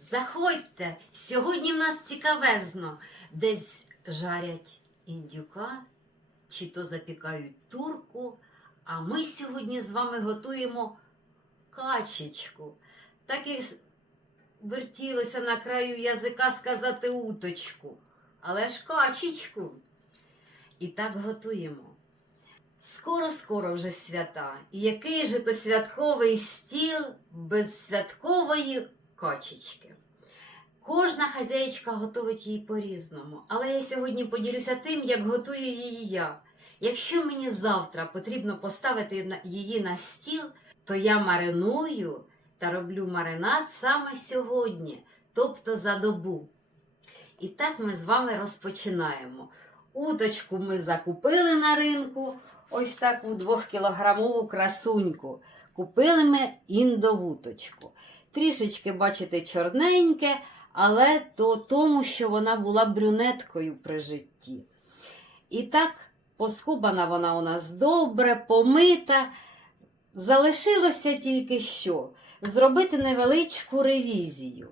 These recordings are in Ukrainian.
Заходьте, сьогодні в нас цікавезно. Десь жарять індюка, чи то запікають турку. А ми сьогодні з вами готуємо качечку. Так і вертілося на краю язика сказати уточку, але ж качечку. І так готуємо. Скоро-скоро вже свята. І який же то святковий стіл без святкової качечки. Кожна хазяєчка готовить її по-різному, але я сьогодні поділюся тим, як готую її я. Якщо мені завтра потрібно поставити її на стіл, то я мариную та роблю маринад саме сьогодні, тобто за добу. І так ми з вами розпочинаємо. Уточку ми закупили на ринку, ось таку двохкілограмову красуньку. Купили ми індовуточку. Трішечки, бачите, чорненьке, але то тому, що вона була брюнеткою при житті. І так, поскубана вона у нас добре, помита. Залишилося тільки що зробити невеличку ревізію.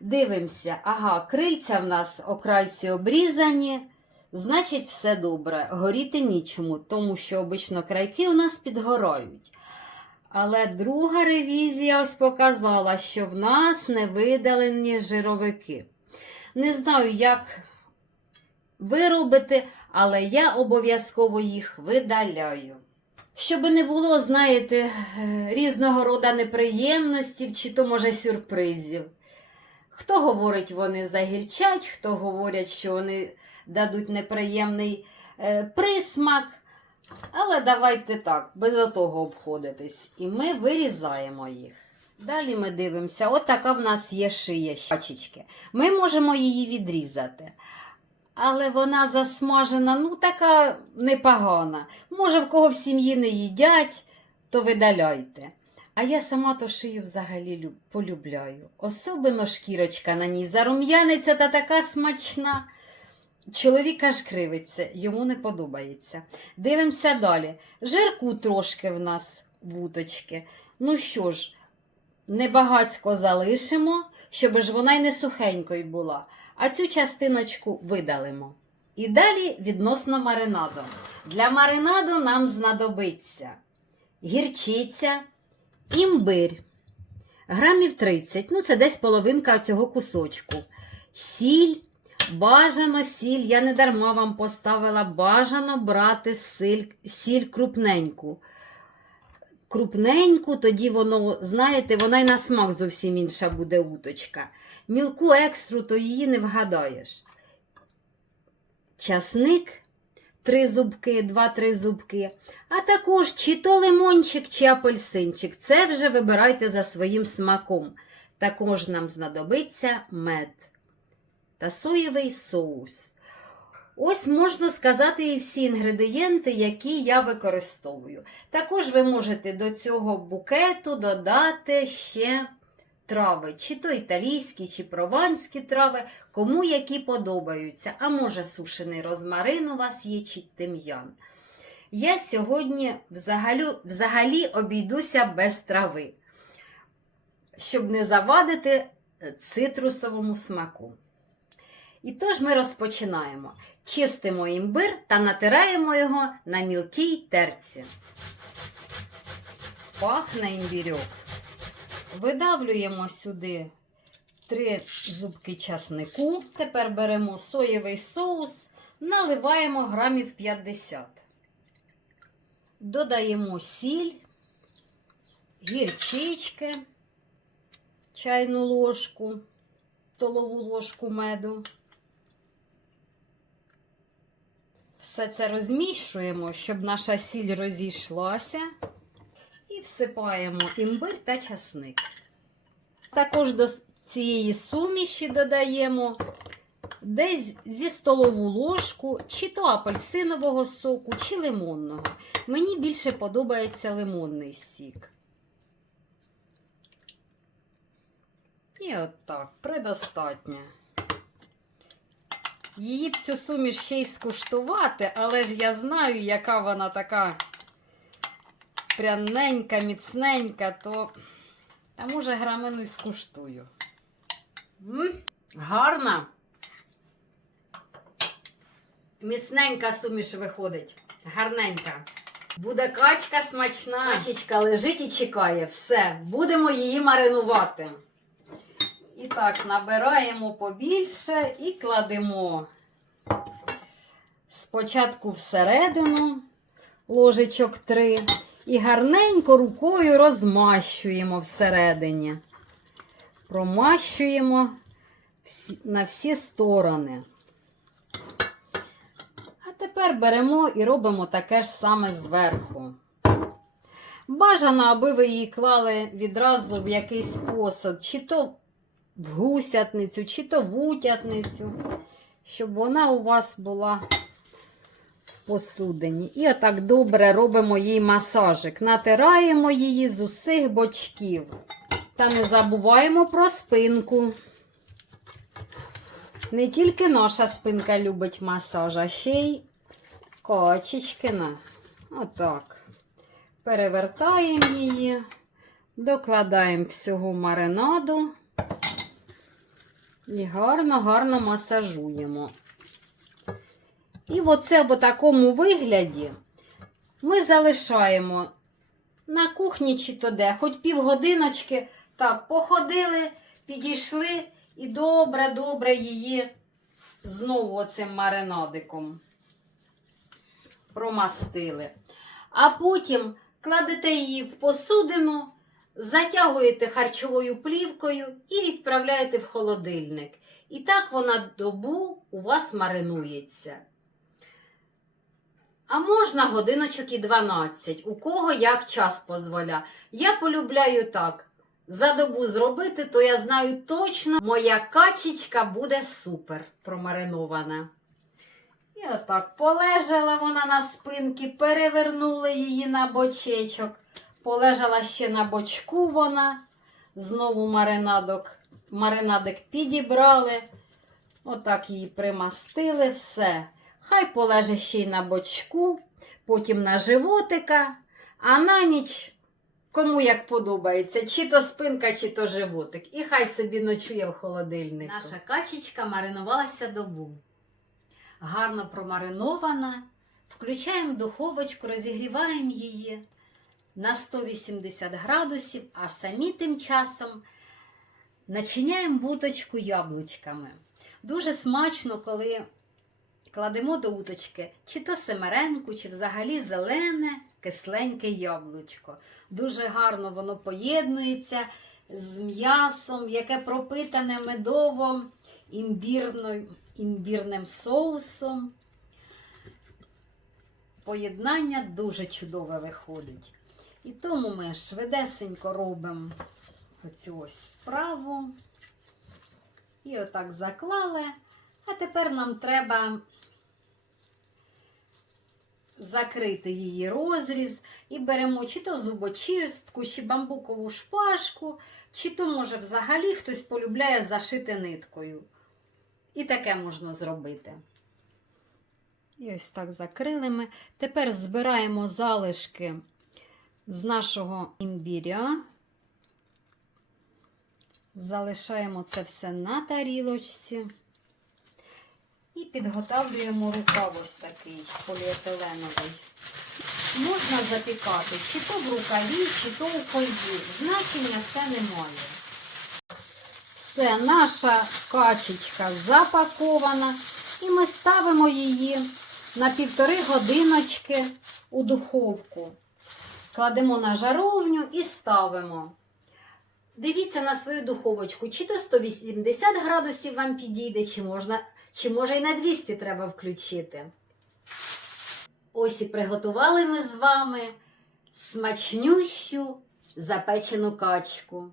Дивимося, ага, крильця в нас окральці обрізані, значить, все добре. Горіти нічому, тому що обично крайки у нас підгорають. Але друга ревізія ось показала, що в нас не видалені жировики. Не знаю, як ви робите, але я обов'язково їх видаляю. Щоб не було, знаєте, різного роду неприємностей чи то, може, сюрпризів. Хто говорить, вони загірчать, хто говорять, що вони дадуть неприємний е, присмак. Але давайте так, без отого обходитись. І ми вирізаємо їх. Далі ми дивимося, от така в нас є шия щачечки. Ми можемо її відрізати. Але вона засмажена, ну така непогана. Може, в кого в сім'ї не їдять, то видаляйте. А я сама то шию взагалі полюбляю. Особливо шкірочка на ній зарум'яниться та така смачна. Чоловік аж кривиться, йому не подобається. Дивимося далі. Жирку трошки в нас вуточки. Ну що ж, небагацько залишимо, щоб ж вона й не сухенькою була. А цю частиночку видалимо. І далі відносно маринаду. Для маринаду нам знадобиться гірчиця, імбир, грамів 30, ну це десь половинка цього кусочку, сіль, бажано сіль, я не дарма вам поставила, бажано брати сіль, сіль крупненьку. Крупненьку, тоді воно, знаєте, вона й на смак зовсім інша буде уточка. Мілку екстру, то її не вгадаєш. Часник, три зубки, два-три зубки. А також чи то лимончик, чи апельсинчик. Це вже вибирайте за своїм смаком. Також нам знадобиться мед та соєвий соус. Ось можна сказати і всі інгредієнти, які я використовую. Також ви можете до цього букету додати ще трави, чи то італійські, чи прованські трави, кому які подобаються. А може сушений розмарин у вас є, чи тим'ян. Я сьогодні взагалі, взагалі обійдуся без трави, щоб не завадити цитрусовому смаку. І тож ми розпочинаємо. Чистимо імбир та натираємо його на мілкій терці. Пахне імбірьок. Видавлюємо сюди три зубки часнику. Тепер беремо соєвий соус, наливаємо грамів 50. Додаємо сіль, гірчички, чайну ложку, столову ложку меду. Все це розміщуємо, щоб наша сіль розійшлася. І всипаємо імбир та часник. Також до цієї суміші додаємо десь зі столову ложку, чи то апельсинового соку, чи лимонного. Мені більше подобається лимонний сік. І от так, предостатньо. Її б цю суміш ще й скуштувати, але ж я знаю, яка вона така пряненька, міцненька, то. Та може грамину й скуштую. М, гарна. Міцненька суміш виходить. Гарненька. Буде качка смачна. Качечка лежить і чекає. Все, будемо її маринувати. І так, набираємо побільше і кладемо. Спочатку всередину ложечок три. І гарненько рукою розмащуємо всередині. Промащуємо на всі сторони. А тепер беремо і робимо таке ж саме зверху. Бажано, аби ви її клали відразу в якийсь посуд, чи то в гусятницю, чи то в утятницю, щоб вона у вас була посудині. І отак добре робимо їй масажик. Натираємо її з усіх бочків. Та не забуваємо про спинку. Не тільки наша спинка любить масаж, а ще й качечкина. Отак. Перевертаємо її, докладаємо всього маринаду і гарно-гарно масажуємо. І оце в такому вигляді ми залишаємо на кухні чи то де, хоч півгодиночки, так, походили, підійшли і добре-добре її знову оцим маринадиком промастили. А потім кладете її в посудину, затягуєте харчовою плівкою і відправляєте в холодильник. І так вона добу у вас маринується. А можна годиночок і 12, у кого як час дозволя. Я полюбляю так. За добу зробити, то я знаю точно, моя качечка буде супер промаринована. І отак полежала вона на спинці, перевернули її на бочечок. Полежала ще на бочку вона. Знову маринадок, маринадик підібрали. Отак її примастили, все. Хай полеже ще й на бочку, потім на животика, а на ніч кому як подобається, чи то спинка, чи то животик. І хай собі ночує в холодильнику. Наша качечка маринувалася добу. Гарно промаринована. Включаємо духовочку, розігріваємо її на 180 градусів, а самі тим часом начиняємо буточку яблучками. Дуже смачно, коли кладемо до уточки чи то семеренку, чи взагалі зелене, кисленьке яблучко. Дуже гарно воно поєднується з м'ясом, яке пропитане медовом, імбірною, імбірним соусом. Поєднання дуже чудове виходить. І тому ми швидесенько робимо оцю ось справу. І отак заклали. А тепер нам треба закрити її розріз і беремо чи то зубочистку, чи бамбукову шпажку, чи то, може, взагалі хтось полюбляє зашити ниткою. І таке можна зробити. І ось так закрили ми. Тепер збираємо залишки з нашого імбіря. Залишаємо це все на тарілочці. І підготавлюємо рукав ось такий поліетиленовий. Можна запікати чи то в рукаві, чи то у фользі. Значення це немає. Все, наша качечка запакована. І ми ставимо її на півтори годиночки у духовку. Кладемо на жаровню і ставимо. Дивіться на свою духовочку, чи то 180 градусів вам підійде, чи можна, чи може і на 200 треба включити. Ось і приготували ми з вами смачнющу запечену качку.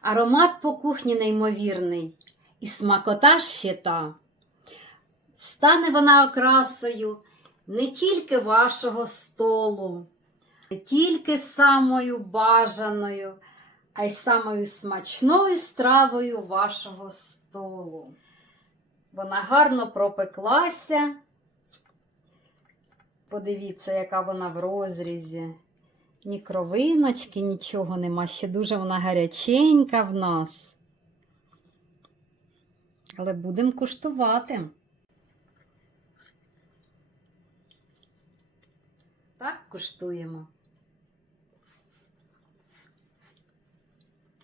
Аромат по кухні неймовірний, і смакота ще та. Стане вона окрасою не тільки вашого столу, не тільки самою бажаною, а й самою смачною стравою вашого столу. Вона гарно пропеклася. Подивіться, яка вона в розрізі. Ні кровиночки, нічого нема. Ще дуже вона гаряченька в нас. Але будемо куштувати. Так, куштуємо.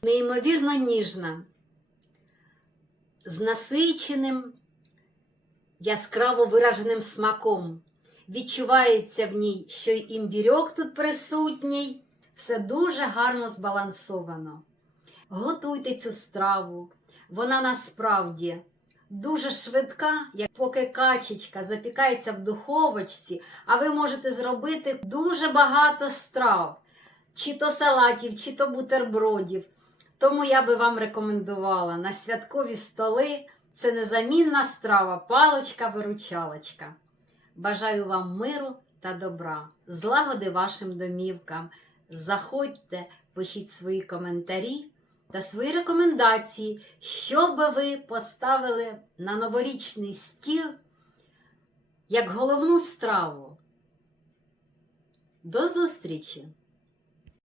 Неймовірно ніжна, з насиченим, яскраво вираженим смаком. Відчувається в ній, що й імбірьок тут присутній. Все дуже гарно збалансовано. Готуйте цю страву. Вона насправді дуже швидка, як поки качечка запікається в духовочці, а ви можете зробити дуже багато страв, чи то салатів, чи то бутербродів. Тому я би вам рекомендувала на святкові столи це незамінна страва, палочка-виручалочка. Бажаю вам миру та добра, злагоди вашим домівкам. Заходьте, пишіть свої коментарі та свої рекомендації, що би ви поставили на новорічний стіл як головну страву. До зустрічі!